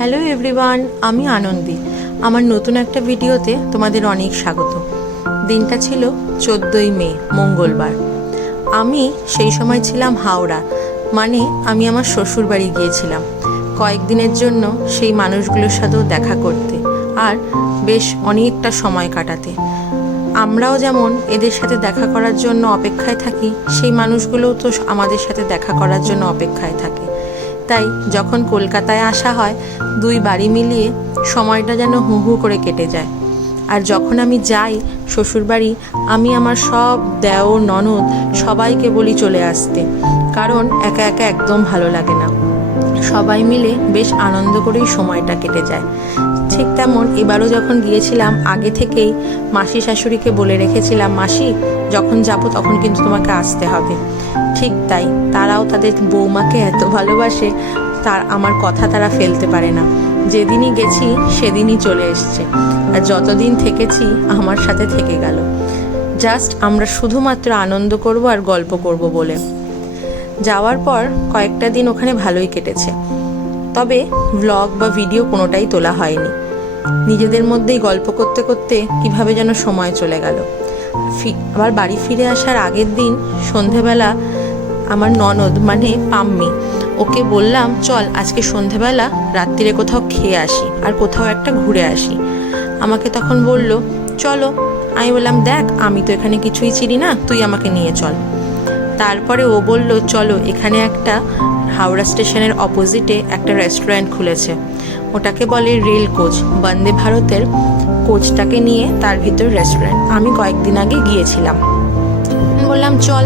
Hello everyone, আমি আনন্দী। আমার নতুন একটা ভিডিওতে তোমাদের অনেক স্বাগত। দিনটা ছিল 14ই মে, মঙ্গলবার। আমি সেই সময় ছিলাম হাওড়া, মানে আমি আমার শ্বশুর বাড়ি গিয়েছিলাম কয়েকদিনের জন্য সেই মানুষগুলোর সাথেও দেখা করতে আর বেশ অনেকটা সময় কাটাতে। আমরাও যেমন এদের সাথে দেখা করার জন্য অপেক্ষায় থাকি, সেই মানুষগুলোও তো আমাদের সাথে দেখা করার জন্য অপেক্ষায় থাকে। তাই যখন কলকাতায় আসা হয়, দুই বাড়ি মিলিয়ে সময়টা যেন হু হু করে কেটে যায়। আর যখন আমি যাই শ্বশুরবাড়ি, আমি আমার সব দেওর ননদ সবাইকে বলি চলে আসতে, কারণ একা একা একদম ভালো লাগে না। সবাই মিলে বেশ আনন্দ করেই সময়টা কেটে যায়। ঠিক তেমন এবারও যখন গিয়েছিলাম, আগে থেকেই মাসি শাশুড়িকে বলে রেখেছিলাম, মাসি যখন যাব তখন কিন্তু তোমাকে আসতে হবে। ঠিক তাই, তারাও তাদের বৌমাকে এত ভালোবাসে, আমার কথা তারা ফেলতে পারে না। যেদিনই গেছি সেদিনই চলে এসছে, আর যতদিন থেকেছি আমার সাথে থেকে গেল। জাস্ট আমরা শুধুমাত্র আনন্দ করব আর গল্প করব বলে। যাওয়ার পর কয়েকটা দিন ওখানে ভালোই কেটেছে, তবে ব্লগ বা ভিডিও কোনোটাই তোলা হয়নি। নিজেদের মধ্যেই গল্প করতে করতে কিভাবে যেন সময় চলে গেল। আবার বাড়ি ফিরে আসার আগের দিন সন্ধেবেলা আমার ননদ মানে পাম্মি, ওকে বললাম চল আজকে সন্ধেবেলা রাত্রিরে কোথাও খেয়ে আসি আর কোথাও একটা ঘুরে আসি। আমাকে তখন বলল চলো। আমি বললাম দেখ, আমি তো এখানে কিছুই চিনি না, তুই আমাকে নিয়ে চল। তারপরে ও বলল চলো, এখানে একটা হাওড়া স্টেশনের অপোজিটে একটা রেস্টুরেন্ট খুলেছে, ওটাকে বলে রেল কোচ, বন্দে ভারতের কোচটাকে নিয়ে তার ভিতর রেস্টুরেন্ট। আমি কয়েকদিন আগে গিয়েছিলাম, বললাম চল,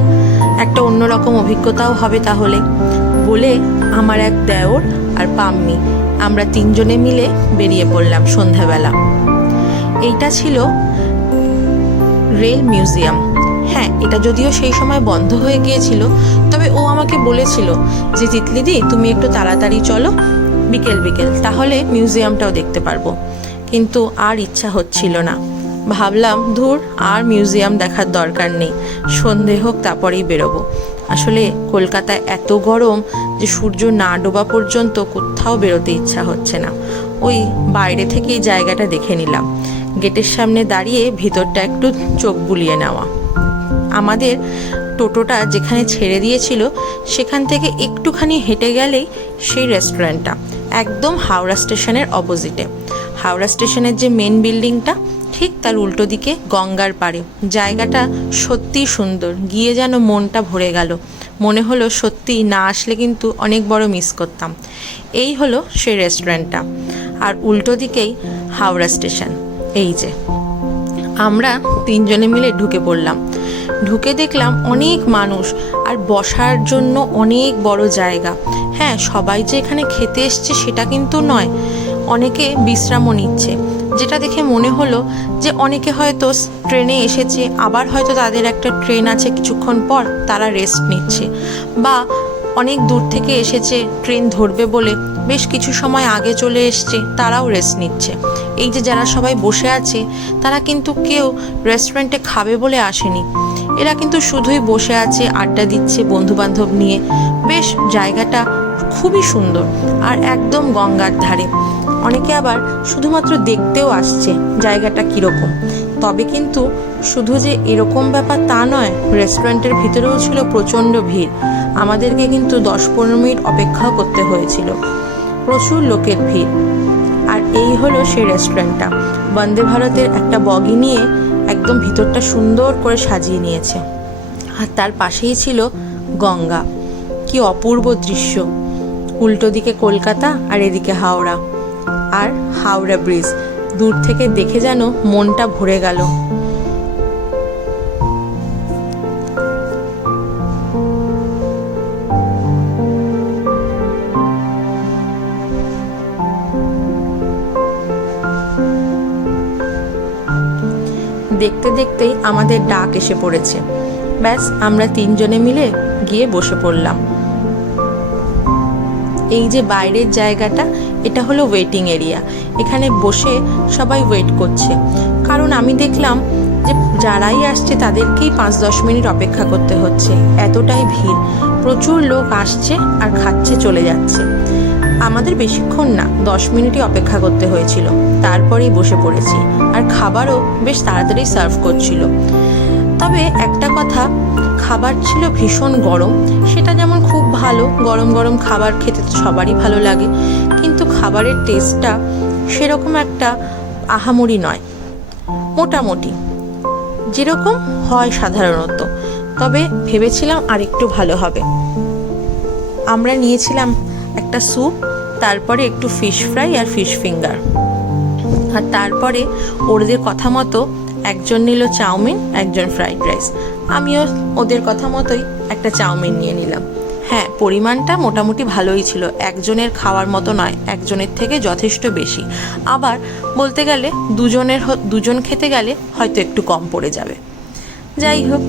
একটা অন্যরকম অভিজ্ঞতাও হবে তাহলে। বলে আমার এক দেওর আর পাম্মি, আমরা তিনজনে মিলে বেরিয়ে পড়লাম সন্ধ্যাবেলা। এইটা ছিল রেল মিউজিয়াম। হ্যাঁ, এটা যদিও সেই সময় বন্ধ হয়ে গিয়েছিল, তবে ও আমাকে বলেছিল যে তিতলিদি তুমি একটু তাড়াতাড়ি চলো, বিকেল বিকেল, তাহলে মিউজিয়ামটাও দেখতে পারবো। কিন্তু আর ইচ্ছা হচ্ছিল না। ভাবলাম ধুর, আর মিউজিয়াম দেখার দরকার নেই, সন্ধে হোক তারপরেই বেরোবো। আসলে কলকাতায় এত গরম যে সূর্য না ডোবা পর্যন্ত কোথাও বেরোতে ইচ্ছা হচ্ছে না। ওই বাইরে থেকেই জায়গাটা দেখে নিলাম, গেটের সামনে দাঁড়িয়ে ভিতরটা একটু চোখ বুলিয়ে নেওয়া। আমাদের টোটোটা যেখানে ছেড়ে দিয়েছিল সেখান থেকে একটুখানি হেঁটে গেলেই সেই রেস্টুরেন্টটা, একদম হাওড়া স্টেশনের অপোজিটে। হাওড়া স্টেশনের যে মেন বিল্ডিংটা, ঠিক তার উল্টো দিকে গঙ্গার পাড়ে। জায়গাটা সত্যিই সুন্দর, গিয়ে যেন মনটা ভরে গেল। মনে হলো সত্যি না আসলে কিন্তু অনেক বড় মিস করতাম। এই হলো সেই রেস্টুরেন্টটা, আর উল্টো দিকেই হাওড়া স্টেশন। এই যে আমরা তিনজনে মিলে ঢুকে পড়লাম। ঢুকে দেখলাম অনেক মানুষ, আর বসার জন্য অনেক বড় জায়গা। হ্যাঁ, সবাই যে এখানে খেতে এসছে সেটা কিন্তু নয়, অনেকে বিশ্রামও নিচ্ছে। যেটা দেখে মনে হলো যে অনেকে হয়তো ট্রেনে এসেছে, আবার হয়তো তাদের একটা ট্রেন আছে কিছুক্ষণ পর, তারা রেস্ট নিচ্ছে, বা অনেক দূর থেকে এসেছে, ট্রেন ধরবে বলে বেশ কিছু সময় আগে চলে এসছে, তারাও রেস্ট নিচ্ছে। এই যে যারা সবাই বসে আছে, তারা কিন্তু কেউ রেস্টুরেন্টে খাবে বলে আসেনি, এরা কিন্তু শুধুই বসে আছে, আড্ডা দিচ্ছে বন্ধুবান্ধব নিয়ে। বেশ জায়গাটা খুবই সুন্দর, আর একদম গঙ্গার ধারে। অনেকে আবার শুধুমাত্র দেখতেও আসছে জায়গাটা কীরকম। তবে কিন্তু শুধু যে এরকম ব্যাপার তা নয়, রেস্টুরেন্টের ভিতরেও ছিল প্রচণ্ড ভিড়। আমাদেরকে কিন্তু 10-15 মিনিট অপেক্ষাও করতে হয়েছিল, প্রচুর লোকের ভিড়। আর এই হলো সেই রেস্টুরেন্টটা, বন্দে ভারতের একটা বগি নিয়ে একদম ভিতরটা সুন্দর করে সাজিয়ে নিয়েছে, আর তার পাশেই ছিল গঙ্গা। কি অপূর্ব দৃশ্য! উল্টো দিকে কলকাতা আর এদিকে হাওড়া, আর হাওড়া ব্রিজ দূর থেকে দেখে যেন মনটা ভরে গেল। দেখতে দেখতেই আমাদের ডাক এসে পড়েছে। ব্যাস, আমরা তিনজনে মিলে গিয়ে বসে পড়লাম। এই যে বাইরের জায়গাটা, এটা হলো ওয়েটিং এরিয়া। এখানে বসে সবাই ওয়েট করছে, কারণ আমি দেখলাম যে যারাই আসছে তাদেরকেই 5-10 মিনিট অপেক্ষা করতে হচ্ছে, এতটাই ভিড়। প্রচুর লোক আসছে আর খাচ্ছে চলে যাচ্ছে। আমাদের বেশিক্ষণ না, 10 মিনিটই অপেক্ষা করতে হয়েছিল, তারপরেই বসে পড়েছি। আর খাবারও বেশ তাড়াতাড়ি সার্ভ করছিল। তবে একটা কথা, খাবার ছিল ভীষণ গরম। সেটা যেমন খুব ভালো, গরম গরম খাবার খেতে তো সবারই ভালো লাগে, কিন্তু খাবারের টেস্টটা সেরকম একটা আহামরি নয়, মোটামুটি যেরকম হয় সাধারণত। তবে ভেবেছিলাম আরেকটু ভালো হবে। আমরা নিয়েছিলাম একটা স্যুপ, তারপরে একটু ফিশ ফ্রাই আর ফিশ ফিঙ্গার, আর তারপরে ওদের কথা মতো একজন নিল চাউমিন, একজন ফ্রাইড রাইস। আমিও ওদের কথা মতোই একটা চাউমিন নিয়ে নিলাম। হ্যাঁ, পরিমাণটা মোটামুটি ভালোই ছিল, একজনের খাওয়ার মতো নয়, একজনের থেকে যথেষ্ট বেশি। আবার বলতে গেলে দুজন খেতে গেলে হয়তো একটু কম পড়ে যাবে। যাই হোক,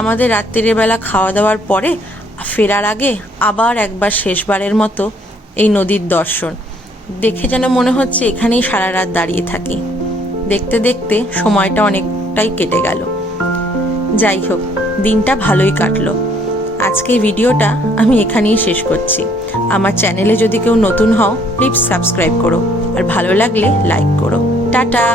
আমাদের রাত্রির বেলা খাওয়া দাওয়ার পরে ফেরার আগে আবার একবার শেষবারের মতো এই নদীর দর্শন দেখে যেন মনে হচ্ছে এখানেই সারা রাত দাঁড়িয়ে থাকি। দেখতে দেখতে সময়টা অনেকটাই কেটে গেল। যাই হোক, দিনটা ভালোই কাটলো। আজকে ভিডিওটা আমি এখানেই শেষ করছি। আমার চ্যানেলে যদি কেউ নতুন হও, প্লিজ সাবস্ক্রাইব করো, আর ভালো লাগলে লাইক করো। টাটা।